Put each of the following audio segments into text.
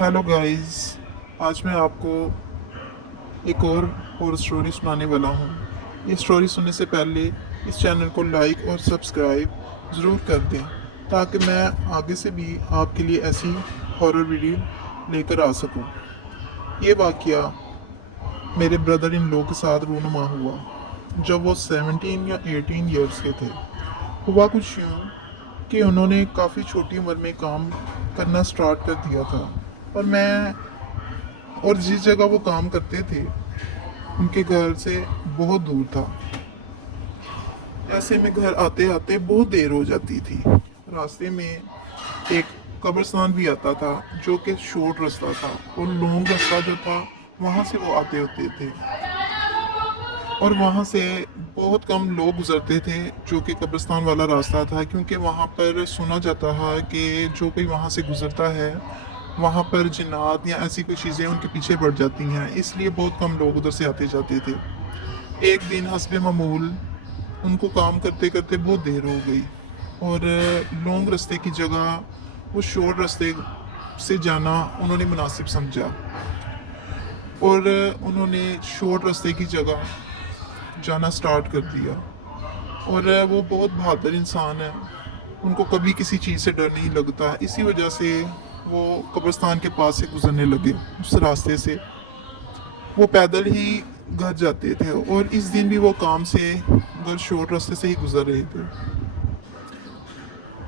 Hello guys. आज मैं आपको एक और हॉरर स्टोरी सुनाने वाला हूँ। ये स्टोरी सुनने से पहले इस चैनल को लाइक और सब्सक्राइब ज़रूर कर दें ताकि मैं आगे से भी आपके लिए ऐसी हॉरर वीडियो लेकर आ सकूँ। ये वाकया मेरे ब्रदर इन लॉ के साथ रूनुमा हुआ जब वो 17 या 18 ईयर्स के थे। हुआ कुछ यूँ कि उन्होंने काफ़ी छोटी उम्र में काम करना स्टार्ट कर दिया था और जिस जगह वो काम करते थे उनके घर से बहुत दूर था। ऐसे में घर आते आते बहुत देर हो जाती थी। रास्ते में एक कब्रिस्तान भी आता था जो कि शॉर्ट रास्ता था और लॉन्ग रास्ता जो था वहाँ से वो आते होते थे और वहाँ से बहुत कम लोग गुजरते थे जो कि कब्रिस्तान वाला रास्ता था, क्योंकि वहाँ पर सुना जाता है कि जो कोई वहाँ से गुजरता है वहाँ पर जिन्नात या ऐसी कोई चीज़ें उनके पीछे बढ़ जाती हैं, इसलिए बहुत कम लोग उधर से आते जाते थे। एक दिन हस्बे मामूल उनको काम करते करते बहुत देर हो गई और लॉन्ग रास्ते की जगह वो शॉर्ट रास्ते से जाना उन्होंने मुनासिब समझा और उन्होंने शॉर्ट रास्ते की जगह जाना स्टार्ट कर दिया। और वो बहुत बहादुर इंसान है, उनको कभी किसी चीज़ से डर नहीं लगता, इसी वजह से वो कब्रिस्तान के पास से गुजरने लगे। उस रास्ते से वो पैदल ही घर जाते थे और इस दिन भी वो काम से घर शॉर्ट रास्ते से ही गुजर रहे थे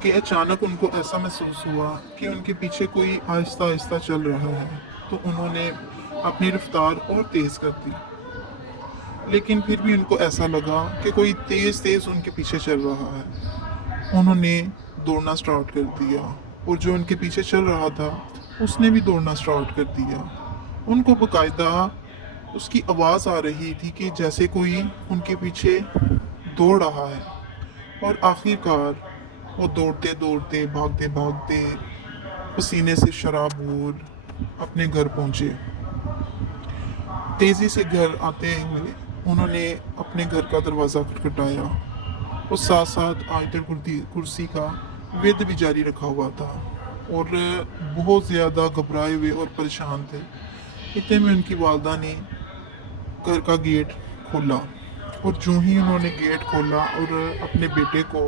कि अचानक उनको ऐसा महसूस हुआ कि उनके पीछे कोई आहिस्ता आहिस्ता चल रहा है। तो उन्होंने अपनी रफ्तार और तेज़ कर दी, लेकिन फिर भी उनको ऐसा लगा कि कोई तेज़ तेज़ उनके पीछे चल रहा है। उन्होंने दौड़ना स्टार्ट कर दिया और जो उनके पीछे चल रहा था उसने भी दौड़ना स्टार्ट कर दिया। उनको बाकायदा उसकी आवाज़ आ रही थी कि जैसे कोई उनके पीछे दौड़ रहा है। और आखिरकार वो दौड़ते दौड़ते भागते भागते पसीने से शराबूर अपने घर पहुंचे। तेज़ी से घर आते हुए उन्होंने अपने घर का दरवाज़ा खटखटाया और साथ साथ आयतल कुर्सी का विद भी जारी रखा हुआ था और बहुत ज़्यादा घबराए हुए और परेशान थे। इतने में उनकी वालदा ने घर का गेट खोला और जो ही उन्होंने गेट खोला और अपने बेटे को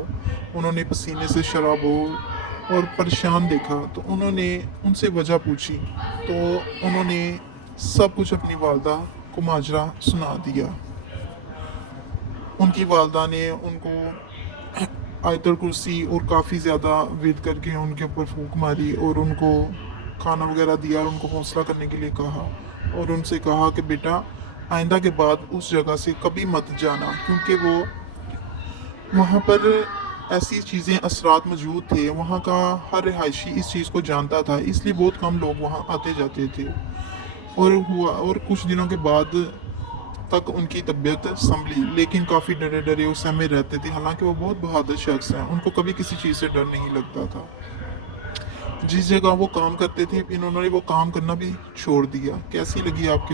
उन्होंने पसीने से शराबोर और परेशान देखा तो उन्होंने उनसे वजह पूछी। तो उन्होंने सब कुछ अपनी वालदा को माजरा सुना दिया। उनकी वालदा ने उनको आयतल कुर्सी और काफ़ी ज़्यादा विद करके उनके ऊपर फूंक मारी और उनको खाना वगैरह दिया और उनको हौसला करने के लिए कहा और उनसे कहा कि बेटा आइंदा के बाद उस जगह से कभी मत जाना, क्योंकि वो वहाँ पर ऐसी चीज़ें असरात मौजूद थे। वहाँ का हर रिहायशी इस चीज़ को जानता था, इसलिए बहुत कम लोग वहाँ आते जाते थे। और कुछ दिनों के बाद तक उनकी तबीयत संभली, लेकिन काफ़ी डरे डरे और सहमे रहते थे। हालांकि वो बहुत बहादुर शख्स हैं, उनको कभी किसी चीज़ से डर नहीं लगता था। जिस जगह वो काम करते थे इन्होंने वो काम करना भी छोड़ दिया। कैसी लगी आपकी